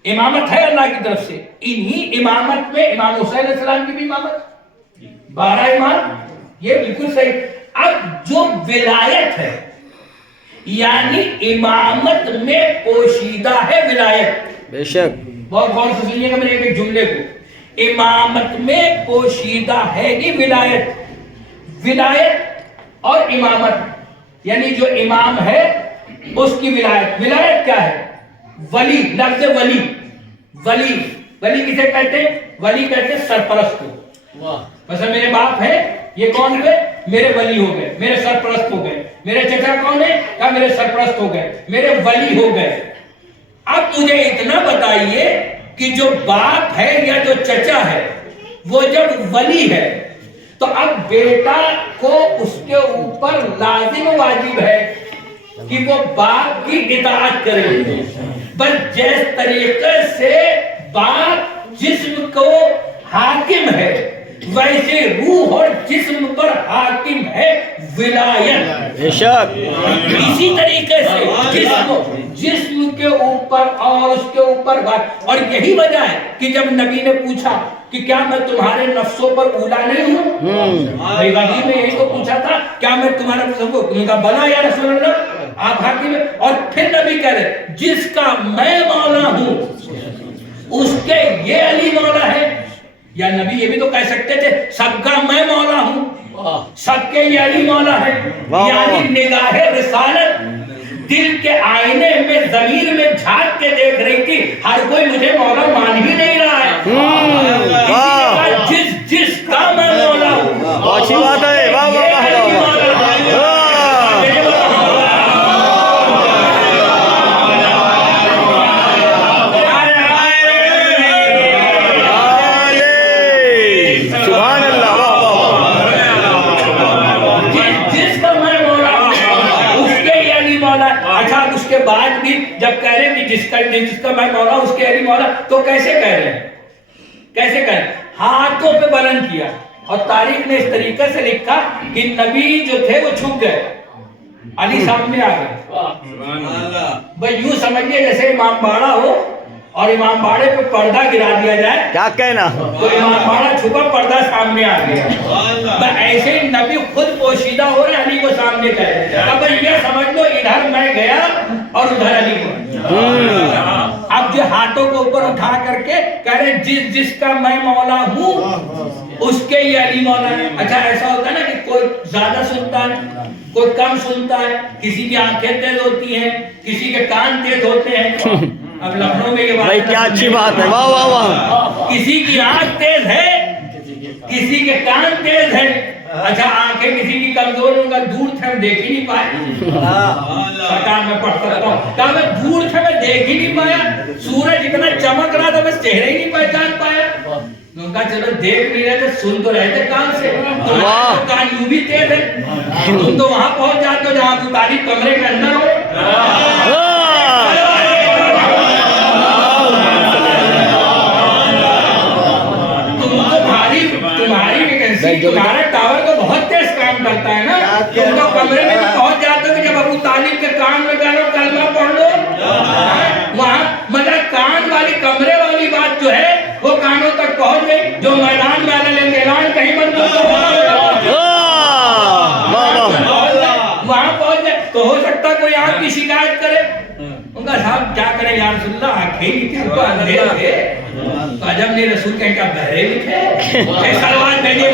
امامت ہے اللہ کی طرف سے انہی امامت میں امام حسین علیہ السلام کی بھی امامت 12 امام یہ بالکل صحیح اب جو ولایت ہے یعنی امامت میں پوشیدہ ہے ولایت بے شک بہت غور سے سنیے گا میرے ایک جملے کو امامت میں پوشیدہ ہے یہ ولایت ولایت اور امامت یعنی جو امام ہے اس کی ولایت ولایت کیا ہے ولی لفظ ولی ولی ولی کسے کہتے ہیں ولی کہتے ہیں سرپرست کو مثلا میرے باپ ہے یہ کون ہوئے میرے ولی ہو گئے میرے سرپرست ہو گئے میرے چچا کون ہے کہا میرے سرپرست ہو گئے میرے ولی ہو گئے اب مجھے اتنا بتائیے کہ جو باپ ہے یا جو چچا ہے وہ جب ولی ہے تو اب بیٹا کو اس کے اوپر لازم واجب ہے کہ وہ باپ کی اطاعت کرے بس جس طریقے سے باپ جسم کو حاکم ہے ویسے روح اور جسم پر حاکم ہے ولایت بے شک اسی طریقے سے جسم کے اوپر اور اس کے اوپر بات اور یہی وجہ ہے کہ جب نبی نے پوچھا کہ کیا میں تمہارے نفسوں پر اولا نہیں ہوں بھائی غازی میں یہی تو پوچھا تھا کیا میں تمہارے نفسوں کو انہوں نے کہا بلا یا رسول اللہ آپ حاکم ہیں اور پھر نبی کہہ رہے جس کا میں مولا ہوں اس کے یہ علی مولا ہے یا نبی یہ بھی تو کہہ سکتے تھے سب کا میں مولا ہوں سب کے یہ علی مولا ہے یعنی نگاہ رسالت دل کے آئینے میں ضمیر میں جھانک کے دیکھ رہی تھی ہر کوئی مجھے مولا مان ہی نہیں رہا ہے جس کا میں مولا ہوں اچھی بات ہے واہ واہ بعد بھی جب کہہ رہے ہیں کہ جس کا میں مولا اس کے علی مولا تو کیسے کہہ رہے ہیں کیسے کہہ رہے ہیں ہاتھوں پہ بلند کیا اور تاریخ نے اس طریقے سے لکھا کہ نبی جو تھے وہ چھپ گئے علی سامنے آ گئے بھائی یوں سمجھئے جیسے امام باڑہ ہو اور امام باڑے پہ پردہ گرا دیا جائے کیا کہنا تو امام باڑہ چھپا پردہ سامنے آ گیا ایسے نبی خود پوشیدہ ہو رہے علی کو سامنے کہہ رہے ہیں اب یہ سمجھ لو ادھر میں گیا اور ادھر علی کو اب جو ہاتھوں کو اوپر اٹھا کر کے کہہ رہے جس کا میں مولا ہوں اس کے یہ علی مولا ہے اچھا ایسا ہوتا ہے نا کہ کوئی زیادہ سنتا ہے کوئی کم سنتا ہے کسی کی آنکھیں تیز ہوتی ہیں کسی کے کان تیز ہوتے ہیں اب لکھنؤ میں یہ بات بھائی کیا اچھی بات ہے واہ واہ واہ کسی کی آنکھ تیز ہے کسی کے کان تیز ہے اچھا آنکھیں کسی کی کمزور ان کا دور تھے ہم دیکھ ہی نہیں پائے سرکار میں پڑھ سکتا ہوں کہا میں دور تھے میں دیکھ ہی نہیں پایا سورج اتنا چمک رہا تھا بس چہرے ہی نہیں پہچان پایا ان کا چلو دیکھ نہیں رہے تھے سن تو رہے تھے کان سے تمہارا کان یوں بھی تیز ہے تم تو وہاں پہنچ جاتے ہو جہاں تو تعریف کمرے کے اندر ہو تمہارا ٹاور تو بہت تیز کام کرتا ہے نا تم تو کمرے میں پہنچ جاتے ہو کہ جب ابو طالب کے کان میں کہہ لو کلمہ پڑھ لو وہاں مطلب کان والی کمرے والی بات جو ہے وہ کانوں تک پہنچ گئی جو میدان میں اعلان کہیں منظور تو وہاں پہنچ جائے تو ہو سکتا کوئی آنکھ کی شکایت کرے ان کا صاحب کیا کرے یا رسول اللہ آنکھیں ہی تھے تو اندھیر تھے تو عجب نے رسول کہیں کہ آپ بہرے بھی تھے اے سلوات بھیجے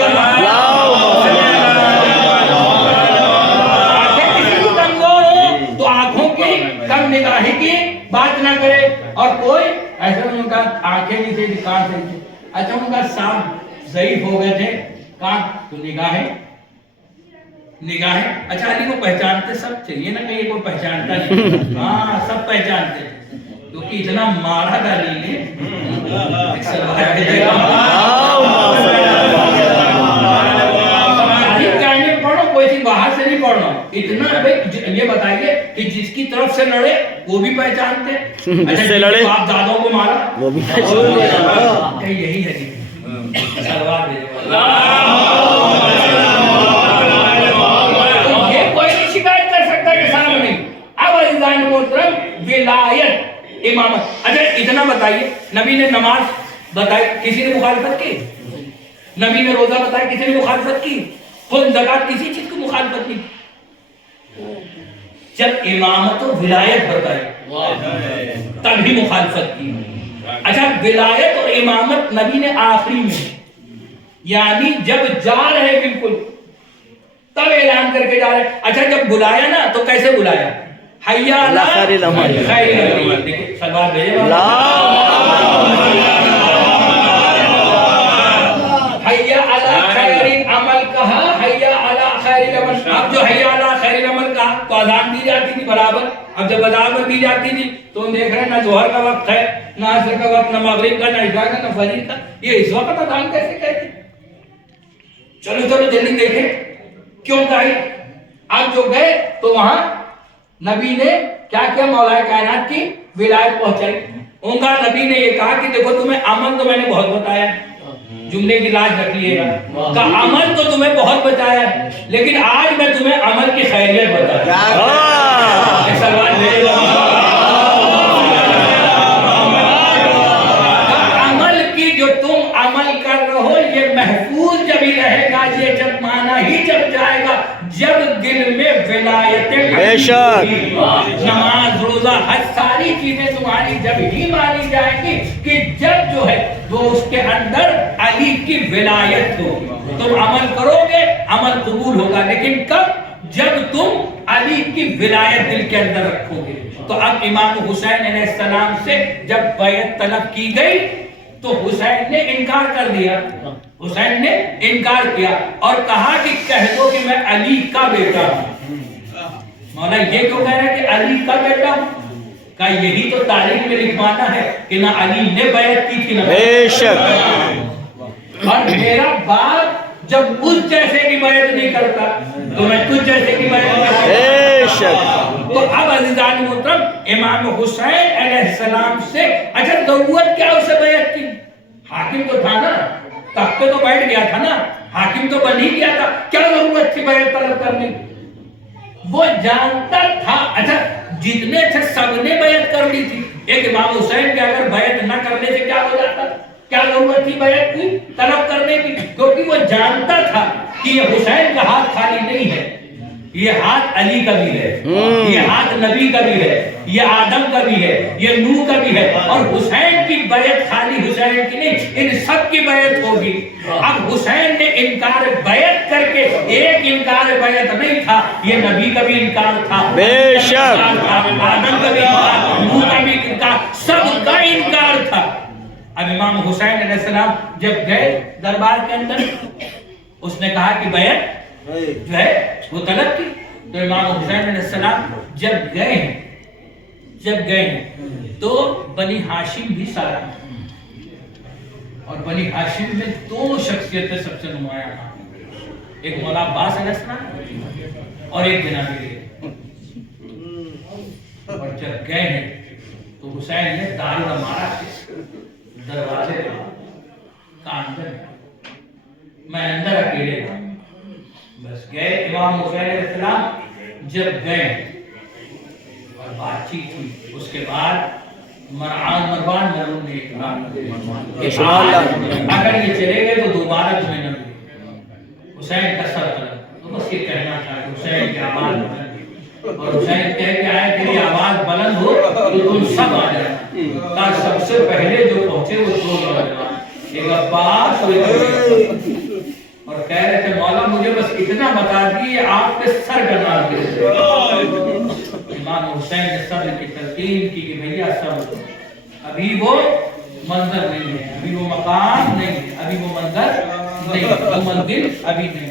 آنکھیں کسی کو کمزور ہو تو آنکھوں کی کم نگاہی کی بات نہ کرے اور کوئی ایسا ان کا آنکھیں نہیں تھے کان سے اچھا ان کا سانپ ضعیف ہو گئے تھے کہاں تو نگاہیں اچھا علی کو پہچانتے سب تھے یہ نہ کہ یہ کوئی پہچانتا نہیں ہاں سب پہچانتے کیونکہ اتنا مارا تھا علی نے پڑھو کوئی چیز باہر سے نہیں پڑھنا اتنا یہ بتائیے کہ جس کی طرف سے لڑے وہ بھی پہچانتے جس سے لڑے آپ دادوں کو مارا وہ بھی یہی ہے یہ کوئی نہیں شکایت کر سکتا کہ سامنے نہیں اب عزیزان محترم ولایت امامت اچھا اتنا بتائیے نبی نے نماز بتائی کسی نے مخالفت کی نبی نے روزہ بتایا کسی نے مخالفت کی خود زکات کسی چیز کو مخالفت نہیں جب امامت و ولایت بتائی تبھی مخالفت کی اچھا ولایت اور امامت نبی نے آخری میں یعنی جب جا رہے بالکل تب اعلان کر کے جا رہے اچھا جب بلایا نا تو کیسے بلایا حیا علی خیر العمل سلوات بھیجے حیا علی خیر العمل کہا حیا علی خیر العمل اب جو حیا علی خیر العمل کہا تو اذان دی جاتی تھی برابر اب جب اذان میں دی جاتی تھی تو دیکھ رہے ہیں نہ ظہر کا وقت ہے نہ عصر کا وقت نہ مغرب کا نہ عشاء کا نہ فجر کا یہ اس وقت اذان کیسے کہتے چلو جلدی دیکھیں کیوں کہی اب جو گئے تو وہاں نبی نے کیا کیا مولا کائنات کی ولایت پہنچائی ان کا نبی نے یہ کہا کہ دیکھو تمہیں عمل تو میں نے بہت بتایا جملے کی لاج رکھ لیے گا کہ عمل تو تمہیں بہت بتایا لیکن آج میں تمہیں عمل کی خیریت بتایا عمل کی جو تم عمل کر رہے ہو یہ محفوظ جب ہی رہے گا یہ جب مانا ہی جب جائے گا جب دل میں ولایت بے شک نماز روزہ حج ساری چیزیں تمہاری جب ہی مانی جائیں گی کہ جب جو ہے وہ اس کے اندر علی کی ولایت ہوگی تم عمل کرو گے عمل قبول ہوگا لیکن کب جب تم علی کی ولایت دل کے اندر رکھو گے تو اب امام حسین علیہ السلام سے جب بیعت طلب کی گئی تو حسین نے انکار کر دیا حسین نے انکار کیا اور کہا کہ کہہ دو کہ میں علی کا بیٹا ہوں مولا یہ کیوں کہہ رہا ہے کہ علی کا بیٹا ہوں کہ یہی تو تاریخ میں لکھوانا ہے کہ نہ علی نے بیعت کی تھی نہ بے شک اور میرا باپ جب اس جیسے کی بیعت نہیں کرتا تو میں تجھ جیسے کی بیعت کرتا بے شک تو اب عزیزان محترم امام حسین علیہ السلام سے اچھا ضرورت کیا اسے بیعت کی حاکم تو تھا نا تخت تو بیٹھ گیا تھا نا حاکم تو بن ہی گیا تھا کیا ضرورت تھی بیعت طلب کرنے وہ جانتا تھا اچھا جتنے تھے سب نے بیعت کر لی تھی ایک امام حسین کے اگر بیعت نہ کرنے سے کیا ہو جاتا کیا ضرورت تھی بیعت کی طلب کرنے کی کیونکہ وہ جانتا تھا کہ یہ حسین کا ہاتھ خالی نہیں ہے یہ ہاتھ علی کا بھی ہے یہ ہاتھ نبی کا بھی ہے یہ آدم کا بھی ہے یہ نوح کا بھی ہے اور حسین کی بیعت خالی حسین کی نہیں ان سب کی بیعت ہوگی اب حسین نے انکار بیعت کر کے ایک انکار بیعت نہیں تھا یہ نبی کا بھی انکار تھا بے شک آدم کا بھی انکار نوح کا بھی انکار سب کا انکار تھا اب امام حسین علیہ السلام جب گئے دربار کے اندر اس نے کہا کہ بیعت جو ہے وہ طلب کی تو امام حسین علیہ السلام جب گئے تو بنی ہاشم بھی سارا اور بنی ہاشم میں دو شخصیتیں سب سے نمایاں ایک مولا عباس علیہ السلام اور ایک جناب علی اور جب گئے ہیں تو حسین نے دارو مارا دروازے کا اندر میں اندر اکیلے تھا بس گئے امام حسین علیہ السلام جب گئے اور بات چیت ہوئی اس کے بعد مروان مرون نے اگر یہ چلے گئے تو دوبارہ تمہیں نہ ملے حسین کا سر طلب تو بس یہ کہنا تھا کہ حسین کی آواز بلند اور حسین کہہ کے آئے تیری آواز بلند ہو تو تم سب آ جائے کہا سب سے پہلے جو پہنچے وہ دو نوجوان ایک عباس اور کہہ رہے تھے مولا مجھے بس اتنا بتا دیے آپ کے سر کا نام کیسے امام حسین نے صبر کی تلقین کی کہ بھیا صبر ابھی وہ منظر نہیں ہے، ابھی وہ مقام نہیں ہے، ابھی وہ منظر نہیں ہے، وہ منزل ابھی نہیں ہے۔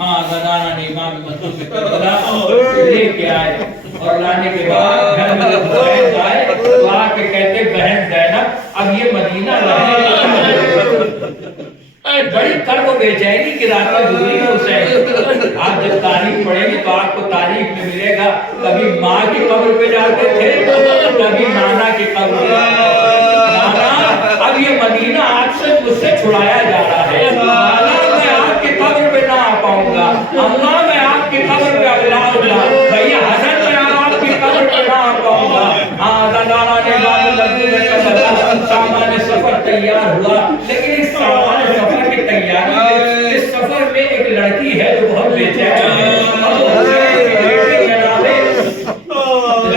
ہاں زدانہ نے امام مسجد میں کربلا لے کے آئے اور لانے کے بعد گھر میں جب حسین آئے تو آ کے کہتے بہن زینب اب یہ مدینہ رہے بڑی کرب و بے چینی کی راتیں گزری ہے حسین۔ آپ جب تاریخ پڑھیں گے تو آپ کو تاریخ میں ملے گا کبھی ماں کی قبر پہ جاتے تھے کبھی نانا کی قبر پہ۔ نانا اب یہ مدینہ آپ سے مجھ سے چھڑایا جا رہا ہے، نانا میں آپ کی قبر پہ نہ آ پاؤں گا، اماں میں آپ کی قبر پہ اگلا ہوگا، بھیا حسن میں آپ کی قبر پہ نہ آ پاؤں گا۔ ہاں نانا نے سامان سفر تیار ہوا، لیکن اس سامان سفر کی تیاری میں اس سفر میں ایک لڑکی ہے جو بہت بے چین ہے،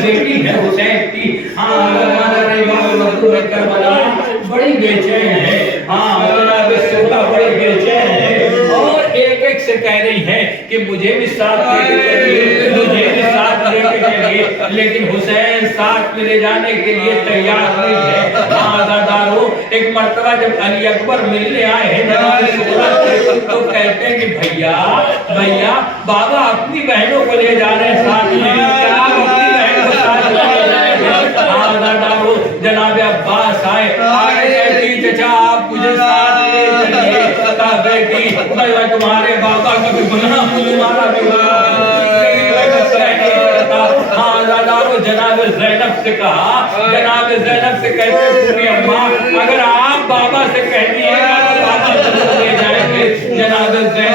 بیٹی ہے حسین کی۔ ہاں کربلا بڑی بے چین ہے، ہاں جناب سودا بڑی بے چین ہے اور ایک ایک سے کہہ رہی ہے کہ مجھے بھی ساتھ لے کے چلیے، مجھے بھی ساتھ لے کے چلیے، لیکن حسین ساتھ میں لے جانے کے لیے تیار نہیں ہے۔ ہاں آزادارو ایک مرتبہ جب علی اکبر ملنے آئے ہیں جناب سودا سے تو کہتے ہیں کہ بھیا بابا اپنی بہنوں کو لے جا رہے ہیں ساتھ میں، کیا آپ اپنی بہن کو ساتھ لے جائیں گے؟ آزادارو جناب عباس آئے کہتی چچا آپ مجھے ساتھ لے چلیے، کہا بیٹی میں تمہارے بابا کا بھی بنا ہوں تمہارا بھی بنا ہوں۔ جناب زینب سے کہا، جناب زینب سے کہتے پوری اماں اگر آپ بابا سے کہہ دیے گا بابا ضرور لے جائیں گے۔ جناب زینب نے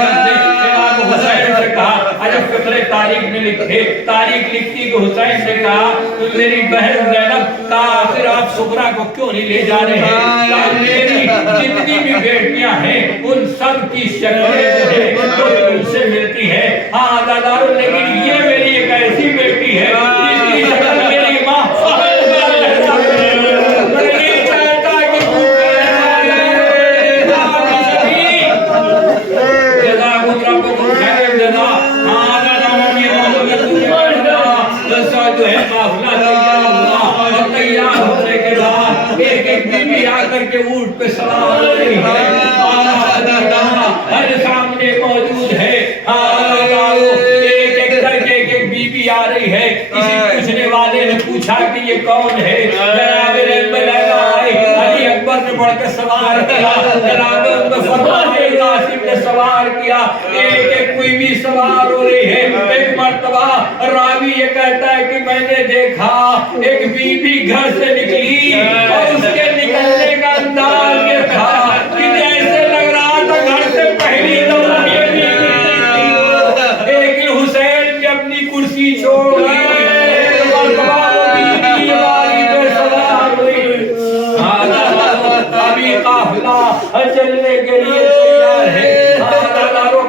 امام حسین سے کہا، عجب فقرے تاریخ میں لکھے، تاریخ لکھتی کہ حسین نے کہا میری بہن زینب کا آخر آپ سغرا کو کیوں نہیں لے جا رہے ہیں؟ میری جتنی بھی بیٹیاں ہیں ان سب کی شکلیں جو ہے وہ ان سے ملتی ہے۔ ہاں دادارو لیکن یہ میری ایک ایسی بیٹی ہے جس کی شکل میری ماں جو ہے قافلہ تیار ہونے کے بعد ایک ایک بیوی آ کر کے اونٹ پہ سوار ہو رہی ہے، ہر سامنے موجود ہے۔ ایک ایک کر کے ایک ایک بیوی آ رہی ہے، کسی پوچھنے والے نے پوچھا کہ یہ کون ہے؟ جناب علی اکبر نے بڑھ کے سوار کیا، جناب فرمانے قاسم نے سوار کیا، ایک ایک کوئی بھی سوار ہو رہی ہے۔ ایک مرتبہ راوی یہ کہتا ہے کہ میں نے دیکھا ایک بی بی گھر سے نکلی اور اس کے نکلنے کا انداز یہ تھا کہ جیسے لگ رہا تھا گھر سے پہلی دفعہ یہ بی بی نکلی۔ لیکن حسین نے اپنی کرسی چھوڑ دی، ایک مرتبہ وہ بی بی ہماری پہ سوار ہوئی۔ ابھی قافلہ چلنے کے لیے تیار ہے،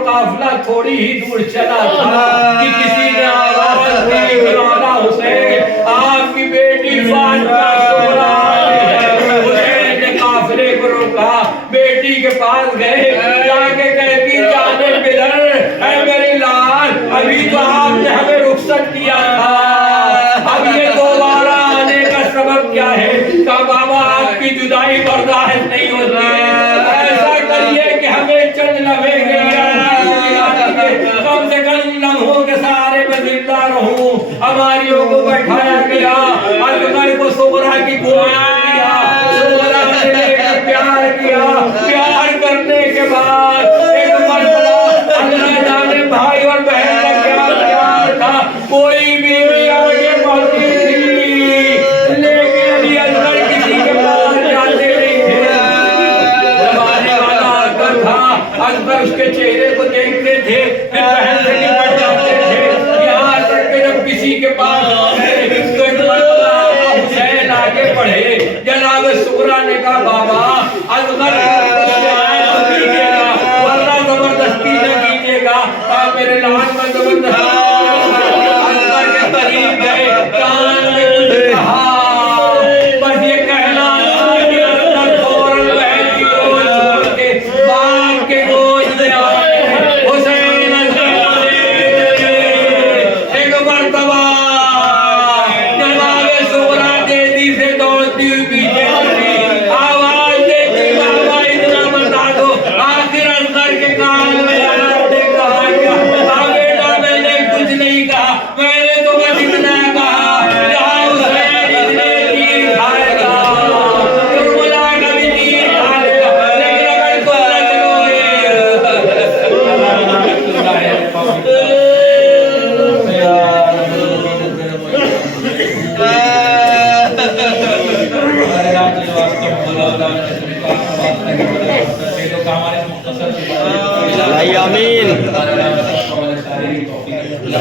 قافلہ تھوڑی ہی دور چلا تھا کہ کسی نے آواز دی کہ مولا حسین آپ کی بیٹی فاطمہ سغرا ہے۔ حسین نے قافلے کو روکا، بیٹی کے پاس گئے، جا کے کہتی جانے بدر اے میری لال ابھی تو آپ نے ہمیں رخصت کیا تھا، اب یہ دوبارہ آنے کا سبب کیا ہے؟ کہا بابا آپ کی جدائی برداشت نہیں ہوتی ہے، ایسا کریے کہ ہمیں چند لمحے کے لیے کم سے کم لمحوں کے سہارے میں زندہ رہوں۔ ہماریوں کو بٹھایا گیا، اکبر کو سغرا کی گود میں لیا، سغرا نے لے کر پیار کیا، پیار کرنے کے بعد ایک مرتبہ اللہ جانے بھائی اور بہن کا کیا پیار تھا، کوئی بیوی آگے بڑھتی تھی لیکن علی اکبر کسی کے پاس جاتے نہیں تھے۔ جب آنے والا اکبر تھا اکبر اس کے چہرے کو دیکھتے تھے، پھر بہن سے نپٹ جاتے تھے، یہاں تک کہ جب کسی کے پاس آئے تو ایک مرتبہ حسین آگے بڑھے۔ جناب سغرا نے کہا بابا اکبر تو کیجیے گا ورنہ زبردستی نہ کیجیے گا، میرے لال میں زبردستی اکبر کے